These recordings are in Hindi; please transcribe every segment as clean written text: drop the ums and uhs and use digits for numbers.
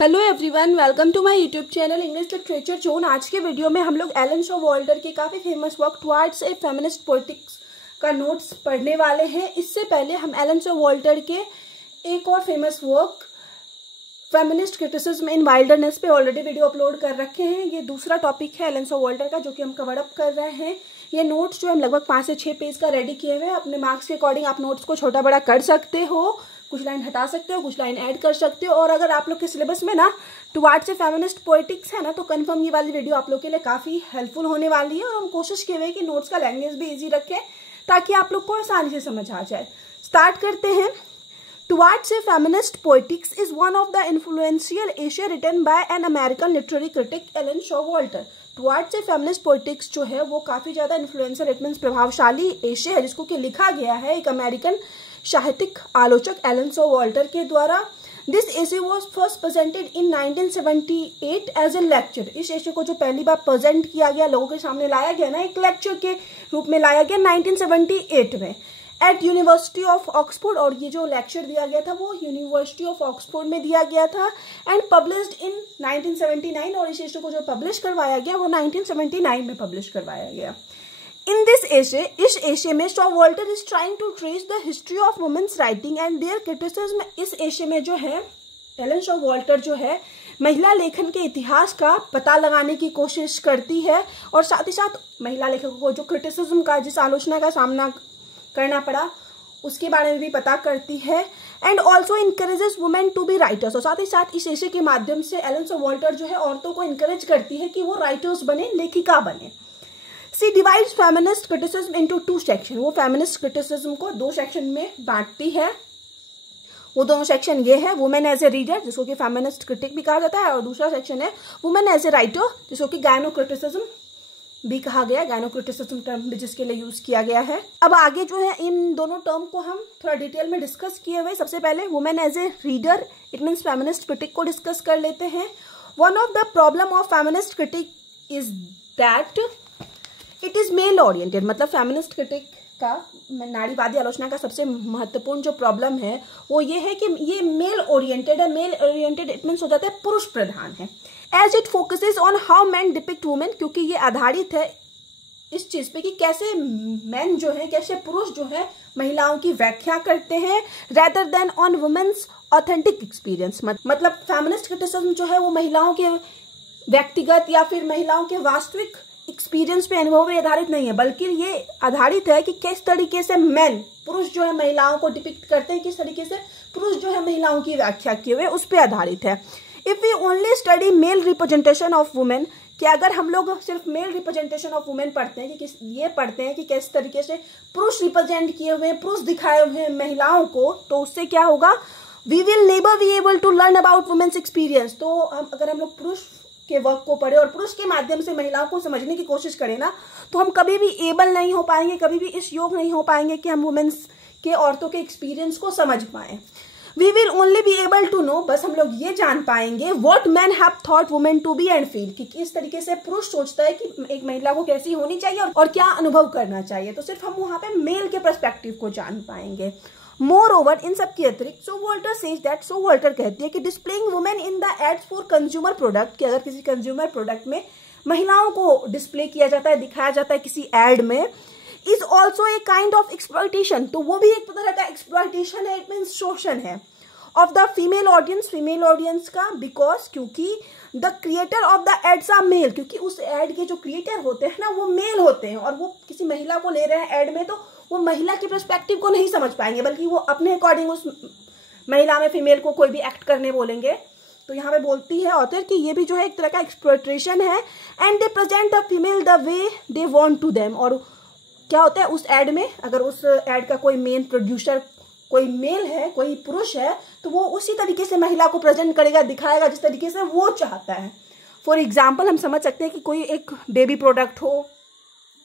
Hello everyone, welcome to my YouTube channel English literature zone. आज के वीडियो में हम लोग एलन शोवाल्टर के काफ़ी famous work towards a feminist politics का नोट्स पढ़ने वाले हैं। इससे पहले हम एलन शोवाल्टर के एक और फेमस वर्क फेमिनिस्ट क्रिटिसिज्म इन वाइल्डरनेस पे ऑलरेडी वीडियो अपलोड कर रखे हैं। ये दूसरा टॉपिक है एलन शोवाल्टर का जो कि हम कवर अप कर रहे हैं। ये नोट्स जो हम लगभग 5 से 6 पेज का रेडी किए हुए हैं। अपने मार्क्स के अकॉर्डिंग आप नोट्स को छोटा बड़ा कर सकते हो, कुछ लाइन हटा सकते हो, कुछ लाइन ऐड कर सकते हो। और अगर आप लोग के सिलेबस में ना टुवर्ड्स ए फेमिनिस्ट पॉलिटिक्स है ना, तो कंफर्म ये वाली वीडियो आप लोग के लिए काफी हेल्पफुल होने वाली है। और हम कोशिश किए हुए कि नोट्स का लैंग्वेज भी इजी रखें ताकि आप लोग को आसानी से समझ आ जाए। स्टार्ट करते हैं। Towards a feminist politics is one of the influential essay written by an American literary critic Elaine Showalter. Towards a feminist politics जो है वो काफी ज्यादा इन्फ्लुएंशियल, इट मीन्स प्रभावशाली एशे है जिसको कि लिखा गया है एक अमेरिकन साहित्यिक आलोचक एलन शोवाल्टर के द्वारा। This essay was first presented in 1978 as a lecture. इस एशे को जो पहली बार प्रेजेंट किया गया, लोगों के सामने लाया गया ना, एक लेक्चर के रूप में लाया गया 1978 में एट यूनिवर्सिटी ऑफ ऑक्सफोर्ड। और ये जो लेक्चर दिया गया था वो यूनिवर्सिटी ऑफ ऑक्सफोर्ड में दिया गया था एंड पब्लिश्ड इन 1979। और इस एशे को जो पब्लिश करवाया गया वो 1979 में पब्लिश करवाया गया। In this essay, इस एशे में Showalter is trying to trace the history of women's writing and their criticism। इस एशे में जो है एलन शोवाल्टर जो है महिला लेखन के इतिहास का पता लगाने की कोशिश करती है और साथ ही साथ महिला लेखकों को जो क्रिटिसिज्म का, जिस आलोचना का सामना करना पड़ा उसके बारे में भी पता करती है। And also encourages women to be writers. और साथ ही साथ इस एशे के माध्यम से एलन शोवाल्टर जो है औरतों को इनकरेज करती है कि वो राइटर्स बने, लेखिका बने। She divides feminist criticism into 2 sections। वो फेमिनिस्ट क्रिटिसिज्म को 2 सेक्शन में बांटती है। वो दोनों सेक्शन ये है, वुमेन एज ए रीडर जिसको कि फेमिनिस्ट क्रिटिक भी कहा जाता है, और दूसरा सेक्शन है वुमेन एज ए राइटर जिसको कि गायनो क्रिटिसिज्म भी कहा गया। गायनो क्रिटिसिज्म टर्म भी जिसके लिए यूज किया गया है। अब आगे जो है इन दोनों टर्म को हम थोड़ा डिटेल में डिस्कस किए हुए। सबसे पहले women as a reader, it means feminist critic को डिस्कस कर लेते हैं। One of the problem of feminist critic is that it is male oriented. मतलब फेमिनिस्ट क्रिटिक का, नारीवादी आलोचना का सबसे महत्वपूर्ण जो प्रॉब्लम है वो ये है कि ये मेल ओरिएंटेड है। मेल ओरिएंटेड इट मीन्स हो जाता है पुरुष प्रधान है। As it focuses on how man depict women, क्योंकि ये आधारित है इस चीज पे कि कैसे मैन जो है, कैसे पुरुष जो है महिलाओं की व्याख्या करते हैं, rather than on women's authentic experience. मतलब फेमिनिस्ट क्रिटिसिज्म जो है वो महिलाओं के व्यक्तिगत या फिर महिलाओं के वास्तविक एक्सपीरियंस पे, अनुभव पे आधारित नहीं है, बल्कि ये आधारित है कि किस तरीके से मैन, पुरुष जो है महिलाओं को डिपिक्ट करते हैं, किस तरीके से पुरुष जो है महिलाओं की व्याख्या किए हुए उस पे आधारित है। If we only study male representation of women, कि अगर हम लोग सिर्फ मेल रिप्रेजेंटेशन ऑफ वुमेन पढ़ते हैं कि ये पढ़ते हैं कि किस तरीके से पुरुष रिप्रेजेंट किए हुए, पुरुष दिखाए हुए महिलाओं को, तो उससे क्या होगा, we will never be able to learn about women's experience. तो अगर हम लोग पुरुष के वर्क को पढ़े और पुरुष के माध्यम से महिलाओं को समझने की कोशिश करें ना, तो हम कभी भी एबल नहीं हो पाएंगे, कभी भी इस योग नहीं हो पाएंगे कि हम वुमेन्स के, औरतों के एक्सपीरियंस को समझ पाए। We will only be able to know, बस हम लोग ये जान पाएंगे what man have thought women to be and feel, कि किस तरीके से पुरुष सोचता है कि एक महिला को कैसी होनी चाहिए और क्या अनुभव करना चाहिए। तो सिर्फ हम वहां पे मेल के पर्सपेक्टिव को जान पाएंगे। मोर ओवर, इन सब के अतिरिक्त शोवाल्टर सेज दैट, शोवाल्टर कहती है कि displaying women in the ads for consumer product, कि अगर किसी कंज्यूमर प्रोडक्ट में महिलाओं को डिस्प्ले किया जाता है, दिखाया जाता है किसी एड में, is also a kind of exploitation, तो वो भी एक तरह का एक्सप्लॉयटेशन है, इट मीन्स शोषण है, of the female audience, female audience का। बिकॉज, क्योंकि the creator of the ads are male, क्योंकि उस एड के जो क्रिएटर होते हैं ना वो मेल होते हैं, और वो किसी महिला को ले रहे हैं एड में, तो वो महिला के पर्सपेक्टिव को नहीं समझ पाएंगे, बल्कि वो अपने अकॉर्डिंग उस महिला में, फीमेल को कोई भी एक्ट करने बोलेंगे। तो यहाँ पे बोलती है ऑथर कि ये भी जो है एक तरह का एक्सप्लॉयटेशन है। And they present the female the way they want to them. और क्या होता है उस एड में, अगर उस एड का कोई मेन प्रोड्यूसर कोई मेल है, कोई पुरुष है, तो वो उसी तरीके से महिला को प्रेजेंट करेगा, दिखाएगा जिस तरीके से वो चाहता है। फॉर एग्जाम्पल हम समझ सकते हैं कि कोई एक बेबी प्रोडक्ट हो,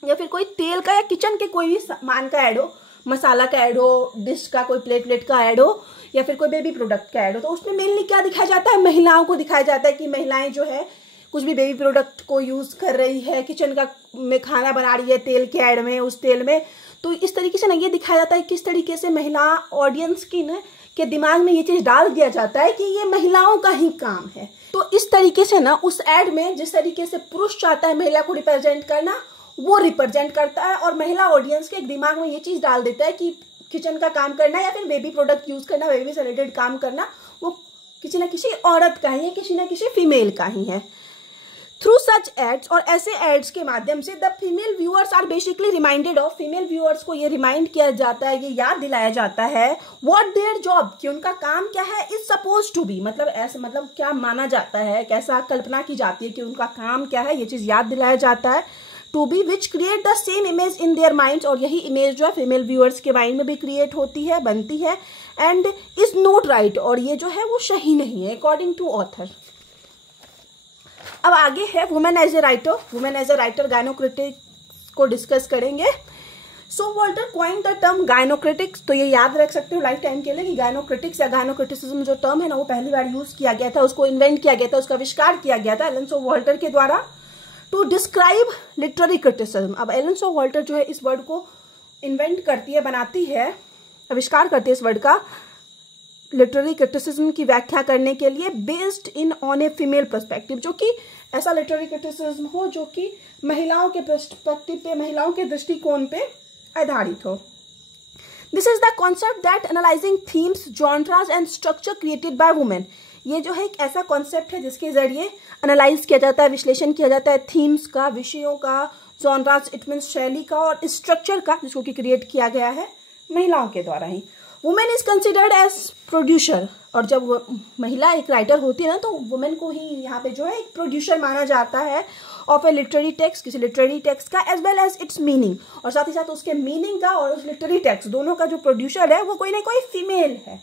या फिर कोई तेल का या किचन के कोई भी सामान का ऐड हो, मसाला का ऐड हो, डिश का कोई प्लेट का ऐड हो, या फिर कोई बेबी प्रोडक्ट का ऐड हो, तो उसमें मेनली क्या दिखाया जाता है, महिलाओं को दिखाया जाता है कि महिलाएं जो है कुछ भी बेबी प्रोडक्ट को यूज कर रही है, किचन का में खाना बना रही है तेल के ऐड में, उस तेल में। तो इस तरीके से ना ये दिखाया जाता है किस तरीके से महिला ऑडियंस की ना के दिमाग में ये चीज डाल दिया जाता है कि ये महिलाओं का ही काम है। तो इस तरीके से ना उस एड में जिस तरीके से पुरुष चाहता है महिला को रिप्रेजेंट करना, वो रिप्रेजेंट करता है और महिला ऑडियंस के दिमाग में ये चीज डाल देता है कि किचन का काम करना या फिर बेबी प्रोडक्ट यूज करना, बेबी से रिलेटेड काम करना, वो किसी ना किसी औरत का ही है, किसी ना किसी फीमेल का ही है। थ्रू सच एड्स, और ऐसे एड्स के माध्यम से the female viewers are basically reminded of, female viewers को ये रिमाइंड किया जाता है, ये याद दिलाया जाता है व्हाट देयर जॉब, कि उनका काम क्या है, इज सपोज टू बी, मतलब ऐसे मतलब क्या माना जाता है, कैसा कल्पना की जाती है कि उनका काम क्या है, ये चीज याद दिलाया जाता है। To be which create the same image in their mind, और यही इमेज जो है फीमेल व्यूअर्स के माइंड में भी क्रिएट होती है, बनती है। एंड इज नॉट राइट, और ये जो है वो सही नहीं है अकॉर्डिंग टू ऑथर। अब आगे है women as a writer, women as a writer gynocritics को डिस्कस करेंगे। So Walter coined the term gynocritics, तो ये याद रख सकते हो लाइफ टाइम के लिए कि गायनोक्रिटिक्स या गायनोक्रिटिसिज्म जो टर्म है ना वो पहली बार यूज किया गया था, उसको इन्वेंट किया गया था, उसका आविष्कार किया गया था एलन सो वॉल्टर के द्वारा टू डिस्क्राइब लिटरेरी क्रिटिसिज्म। अब एलन सो वॉल्टर जो है इस वर्ड को इन्वेंट करती है, बनाती है, आविष्कार करती है इस वर्ड का लिटरेरी क्रिटिसिज्म की व्याख्या करने के लिए, based in on a female perspective, जो कि ऐसा लिटरेरी क्रिटिसिज्म हो जो कि महिलाओं के पर्सपेक्टिव पे, महिलाओं के दृष्टिकोण पे आधारित हो। This is the concept that analysing themes, genres and structure created by women. ये जो है एक ऐसा कॉन्सेप्ट है जिसके जरिए एनालाइज किया जाता है, विश्लेषण किया जाता है थीम्स का, विषयों का, जॉनरास इट मीन्स शैली का, और स्ट्रक्चर का जिसको कि क्रिएट किया गया है महिलाओं के द्वारा ही। Women is considered as producer, और जब महिला एक राइटर होती है ना तो वुमेन को ही यहाँ पे जो है एक प्रोड्यूसर माना जाता है ऑफ ए लिटरेरी टेक्स्ट, किसी लिटरेरी टेक्स्ट का, as well as its meaning, और साथ ही साथ उसके मीनिंग का और उस लिटरेरी टेक्स्ट दोनों का जो प्रोड्यूसर है वो कोई ना कोई फीमेल है।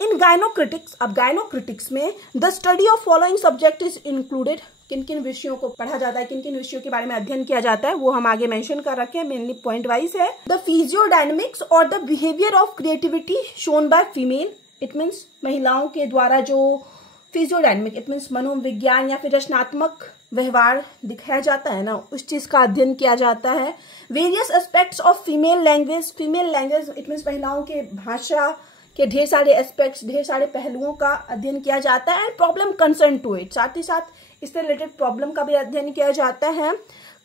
इन गायनोक्रिटिक्स, अब गायनोक्रिटिक्स में the study of following subject is included, किन किन विषयों को पढ़ा जाता है, किन किन विषयों के बारे में अध्ययन किया जाता है वो हम आगे मेंशन कर रखे हैं, मेनली पॉइंट वाइज है। द फिजियोडायनेमिक्स और the behaviour of creativity shown by female, it means महिलाओं के द्वारा जो फिजियोडायनेमिक इट मीन्स मनोविज्ञान या फिर रचनात्मक व्यवहार दिखाया जाता है ना, उस चीज का अध्ययन किया जाता है। Various aspects of female language, female language it means महिलाओं के भाषा के ढेर सारे एस्पेक्ट्स, ढेर सारे पहलुओं का अध्ययन किया जाता है। And problem concern to it, साथ ही साथ इससे रिलेटेड प्रॉब्लम का भी अध्ययन किया जाता है।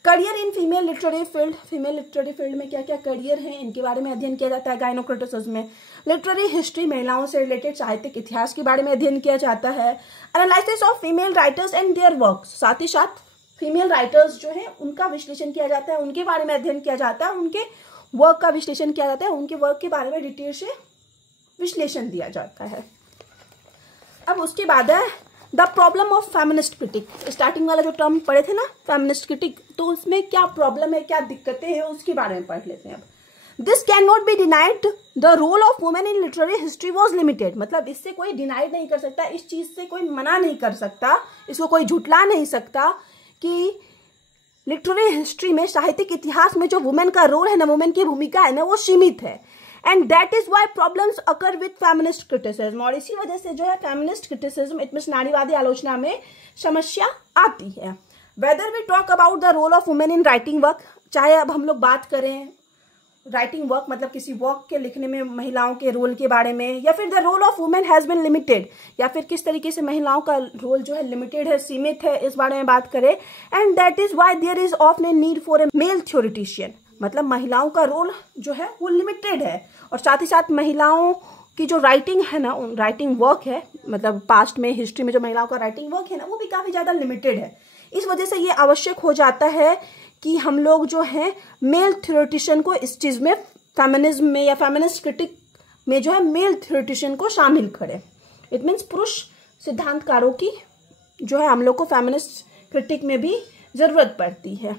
Career in female literary field, female literary field में क्या क्या करियर हैं इनके बारे में अध्ययन किया जाता है गायनोक्रिटिसिज्म में। लिटरेरी हिस्ट्री, महिलाओं से रिलेटेड साहित्यिक इतिहास के बारे में अध्ययन किया जाता है। Analysis of female writers and there works, साथ ही साथ फीमेल राइटर्स जो है उनका विश्लेषण किया जाता है, उनके बारे में अध्ययन किया जाता है, उनके वर्क का विश्लेषण किया जाता है, उनके वर्क के बारे में डिटेल से विश्लेषण दिया जाता है। अब उसके बाद है the problem of feminist critic, starting वाला जो टर्म पढ़े थे ना फेमिनिस्ट क्रिटिक, तो उसमें क्या प्रॉब्लम है, क्या दिक्कतें हैं उसके बारे में पढ़ लेते हैं। अब this can not be denied the role of women in literary history was limited, मतलब इससे कोई डिनाइड नहीं कर सकता, इस चीज से कोई मना नहीं कर सकता, इसको कोई झुटला नहीं सकता कि लिटरेरी हिस्ट्री में, साहित्यिक इतिहास में जो वुमेन का रोल है ना, वुमेन की भूमिका है ना, वो सीमित है। And that is why problems occur with feminist criticism, और इसी वजह से जो है फेमिनिस्ट क्रिटिसिज्म इट मीन्स नारीवादी आलोचना में समस्या आती है। Whether we talk about the role of women in writing work, चाहे अब हम लोग बात करें राइटिंग वर्क मतलब किसी वर्क के लिखने में महिलाओं के रोल के बारे में, या फिर the role of women has been limited, या फिर किस तरीके से महिलाओं का रोल जो है लिमिटेड है, सीमित है, इस बारे में बात करें। And that is why there is often a need for a male theoretician, मतलब महिलाओं का रोल जो है वो लिमिटेड है, और साथ ही साथ महिलाओं की जो राइटिंग है ना, राइटिंग वर्क है, मतलब पास्ट में हिस्ट्री में जो महिलाओं का राइटिंग वर्क है ना, वो भी काफी ज्यादा लिमिटेड है। इस वजह से ये आवश्यक हो जाता है कि हम लोग जो है मेल थ्योरिटिशियन को इस चीज में, फेमिनिज्म में या फेमिनिस्ट क्रिटिक में जो है मेल थ्योरिटिशियन को शामिल करें। इट मीन्स पुरुष सिद्धांतकारों की जो है हम लोग को फेमिनिस्ट क्रिटिक में भी जरूरत पड़ती है।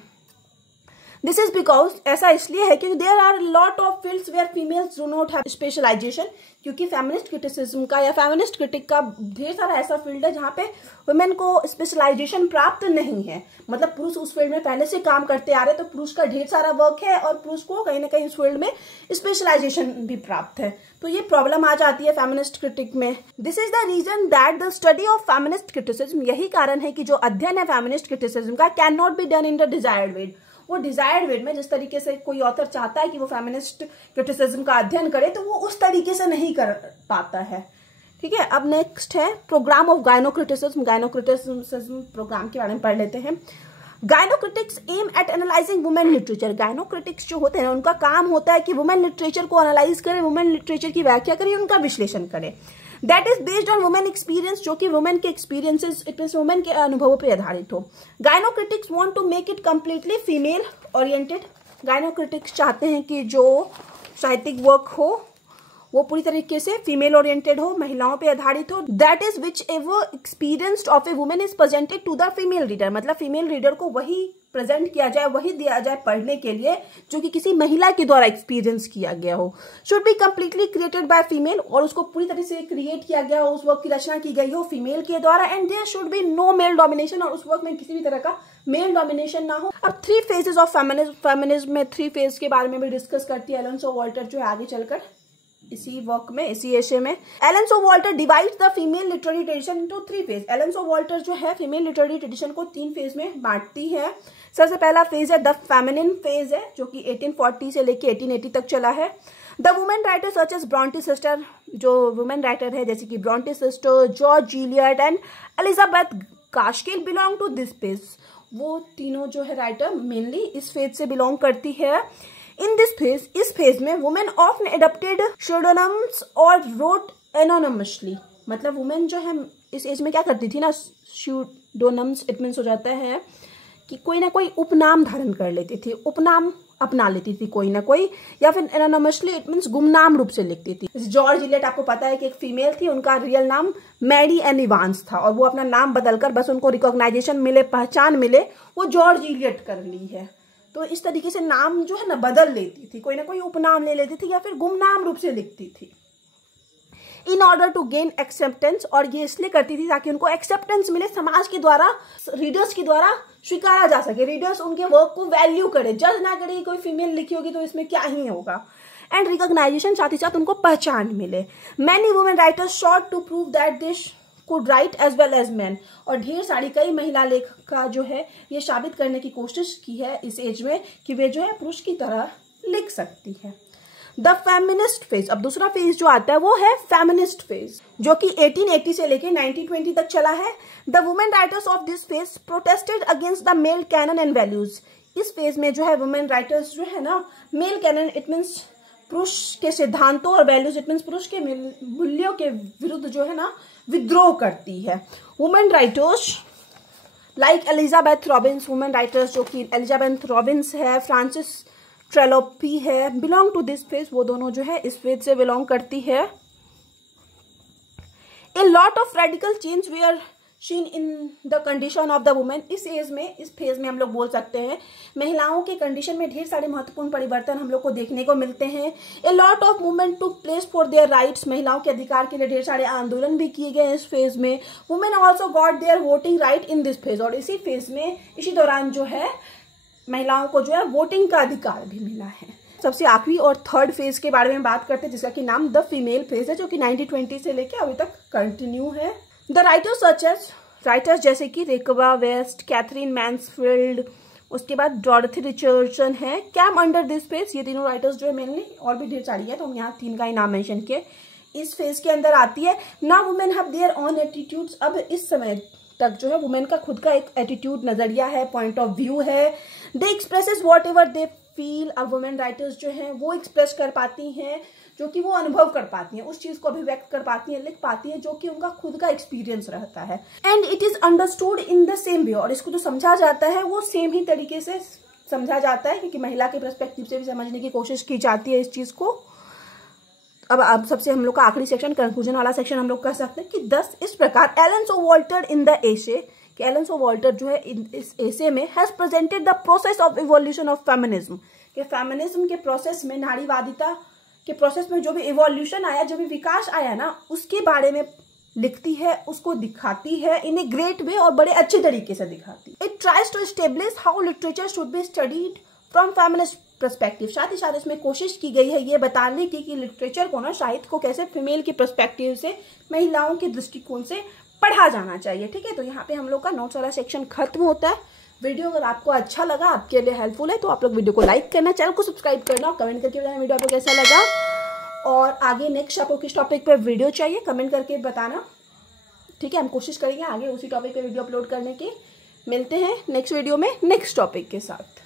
दिस इज बिकॉज, ऐसा इसलिए है कि there are lot of fields where females do not have specialization, क्योंकि फेमिनिस्ट क्रिटिसिज्म का या फेमिनिस्ट क्रिटिक का ढेर सारा ऐसा फील्ड है जहाँ पे वुमेन को स्पेशलाइजेशन प्राप्त नहीं है, मतलब पुरुष उस फील्ड में पहले से काम करते आ रहे हैं, तो पुरुष का ढेर सारा वर्क है और पुरुष को कहीं ना कहीं उस फील्ड में स्पेशलाइजेशन भी प्राप्त है, तो ये प्रॉब्लम आ जाती है फेमिनिस्ट क्रिटिक में। This is the reason that the study of feminist criticism, यही कारण है कि जो अध्ययन है फेमिनिस्ट क्रिटिसिज्म का, can not be done in the desired way, वो डिजायर्ड वे में, जिस तरीके से कोई ऑथर चाहता है कि वो फेमिनिस्ट क्रिटिसिज्म का अध्ययन करे, तो वो उस तरीके से नहीं कर पाता है। ठीक है, अब नेक्स्ट है programme of gynocriticism. Gynocriticism programme के बारे में पढ़ लेते हैं। Gynocritics aim at analysing women literature. Gynocritics जो होते हैं उनका काम होता है कि वुमेन लिटरेचर को एनालाइज करें, वुमेन लिटरेचर की व्याख्या करें, उनका विश्लेषण करें। That is based on women experience, जो कि वुमेन के एक्सपीरियंसेस, इट मींस वुमेन के अनुभवों पर आधारित हो। Gynocritics want to make it completely female oriented. Gynocritics चाहते हैं कि जो साहित्यिक वर्क हो वो पूरी तरीके से फीमेल ओरिएंटेड हो, महिलाओं पे आधारित हो। That is whichever experience of a women is presented to the female reader. मतलब फीमेल रीडर को वही प्रेजेंट किया जाए, वही दिया जाए पढ़ने के लिए जो कि किसी महिला के द्वारा एक्सपीरियंस किया गया हो। Should be completely created by female, और उसको पूरी तरह से क्रिएट किया गया हो, उस वर्क की रचना की गई हो फीमेल के द्वारा। And there should be no male domination, और उस वर्क में किसी भी तरह का मेल डोमिनेशन ना हो। अब 3 फेजेस ऑफ फेमिनिज्म, फेमिनिज्म में 3 फेज के बारे में भी डिस्कस करती है एलन सो वॉल्टर जो है आगे चलकर इसी वर्क में, इसी एशे में। Elaine Showalter divides the female literary tradition into 3 phase. Elaine Showalter जो है फीमेल लिटरेरी ट्रेडिशन को 3 फेज में बांटती है। सबसे पहला फेज है द फेमिनिन फेज है, जो कि 1840 से लेके 1880 तक चला है। The women writer such as Bronte sister, जो वुमेन राइटर है जैसे कि Bronte sister, George Eliot and Elizabeth Gaskell belong to this phase. वो तीनों जो है राइटर मेनली इस फेज से बिलोंग करती है। इन दिस फेज, इस फेज में वुमेन ऑफ्टन एडॉप्टेड pseudonyms और रोट एनोनिमसली। मतलब वुमेन जो है इस एज में क्या करती थी ना, pseudonyms इट मीन्स हो जाता है कि कोई ना कोई उपनाम धारण कर लेती थी, उपनाम अपना लेती थी कोई ना कोई, या फिर एनोनिमसली इट मीन्स गुमनाम रूप से लिखती थी। जॉर्ज इलियट आपको पता है कि एक फीमेल थी, उनका रियल नाम मैरी एन इवांस था, और वो अपना नाम बदलकर बस उनको रिकॉग्नाइजेशन मिले, पहचान मिले, वो जॉर्ज इलियट कर ली है। तो इस तरीके से नाम जो है ना बदल लेती थी, कोई ना कोई उपनाम ले लेती थी या फिर गुमनाम रूप से लिखती थी in order to gain acceptance. और ये इसलिए करती थी ताकि उनको एक्सेप्टेंस मिले, समाज के द्वारा, रीडर्स के द्वारा स्वीकारा जा सके, रीडर्स उनके वर्क को वैल्यू करे, जज ना करे कोई फीमेल लिखी होगी तो इसमें क्या ही होगा। एंड रिकॉग्नाइजेशन साथ ही साथ उनको पहचान मिले। Many women writers sought to prove that this could write as well as man. और ढेर सारी कई महिला लेखिका जो है ये साबित करने की कोशिश की है इस एज में कि वे जो है पुरुष की तरह लिख सकती है। द फेमिनिस्ट फेज, अब दूसरा फेज जो आता है वो है फेमिनिस्ट फेज, जो कि 1880 से लेके 1920 तक चला है। The women writers of this phase protested against the male canon and values. इस फेज में जो है वुमेन राइटर्स जो है ना, मेल कैनन इट मीन्स पुरुष के सिद्धांतों, और वैल्यूज इट मीन्स पुरुष के मूल्यों के विरुद्ध जो है ना विद्रोह करती है। Women writers like Elizabeth Robins, women writers जो कि एलिजाबेथ रॉबिन्स है, फ्रांसिस ट्रेलोपी है, बिलोंग टू दिस फेज। वो दोनों जो है इस फेज से बिलोंग करती है। A lot of radical change were seen in the condition of the women. इस एज में, इस फेज में हम लोग बोल सकते हैं महिलाओं के कंडीशन में ढेर सारे महत्वपूर्ण परिवर्तन हम लोग को देखने को मिलते हैं। ए lot of movement took place for their rights. महिलाओं के अधिकार के लिए ढेर सारे आंदोलन भी किए गए इस फेज में। Women also got their voting right in this phase. और इसी फेज में, इसी दौरान जो है महिलाओं को जो है वोटिंग का अधिकार भी मिला है। सबसे आखिरी और थर्ड फेज के बारे में बात करते हैं जिसका कि नाम द फीमेल फेज है, जो कि 1920 से लेकर अभी तक कंटिन्यू है। The writers such as, writers जैसे कि रेकबा वेस्ट, कैथरीन मैन्सफील्ड, उसके बाद डॉरथी रिचर्डसन है, कैम अंडर दिस फेज। ये तीनों राइटर्स जो है मेनली, और भी ढेर सारी है तो हम यहाँ 3 का ही नाम मेंशन किए, इस फेज के अंदर आती है। Now women have their own attitudes. अब इस समय तक जो है वुमेन का खुद का एक एटीट्यूड, नजरिया है, पॉइंट ऑफ व्यू है। They expresses whatever they feel. अब वुमेन राइटर्स जो हैं वो एक्सप्रेस कर पाती हैं जो कि वो अनुभव कर पाती हैं, उस चीज को अभिव्यक्त कर पाती हैं, लिख पाती हैं जो कि उनका खुद का एक्सपीरियंस रहता है। And it is understood in the same way. और इसको जो समझा जाता है वो सेम ही तरीके से समझा जाता है, क्योंकि महिला के पर्सपेक्टिव से भी समझने की कोशिश की जाती है इस चीज को। अब सबसे हम लोग का आखिरी सेक्शन, कंक्लूजन वाला सेक्शन हम लोग कह सकते हैं कि 10 इस प्रकार Elaine Showalter in the essay, कि एलन सो वॉल्टर जो है इस एशे में has presented the process of evolution of feminism, कि फेमिनिज्म के प्रोसेस में, नारीवादिता के प्रोसेस में जो भी इवोल्यूशन आया, जो भी विकास आया ना, उसके बारे में लिखती है, उसको दिखाती है इन ए ग्रेट वे, और बड़े अच्छे तरीके से दिखाती है। It tries to establish how literature should be studied from feminist perspective. साथ ही साथ इसमें कोशिश की गई है ये बताने की कि लिटरेचर को ना, साहित्य को कैसे फीमेल के पर्सपेक्टिव से, महिलाओं के दृष्टिकोण से पढ़ा जाना चाहिए। ठीक है, तो यहाँ पे हम लोग का नोट्स वाला सेक्शन खत्म होता है। वीडियो अगर आपको अच्छा लगा, आपके लिए हेल्पफुल है, तो आप लोग वीडियो को लाइक करना, चैनल को सब्सक्राइब करना और कमेंट करके बताना वीडियो आपको कैसा लगा। और आगे नेक्स्ट आपको किस टॉपिक पे वीडियो चाहिए कमेंट करके बताना, ठीक है। हम कोशिश करेंगे आगे उसी टॉपिक पे वीडियो अपलोड करने की। मिलते हैं नेक्स्ट वीडियो में नेक्स्ट टॉपिक के साथ।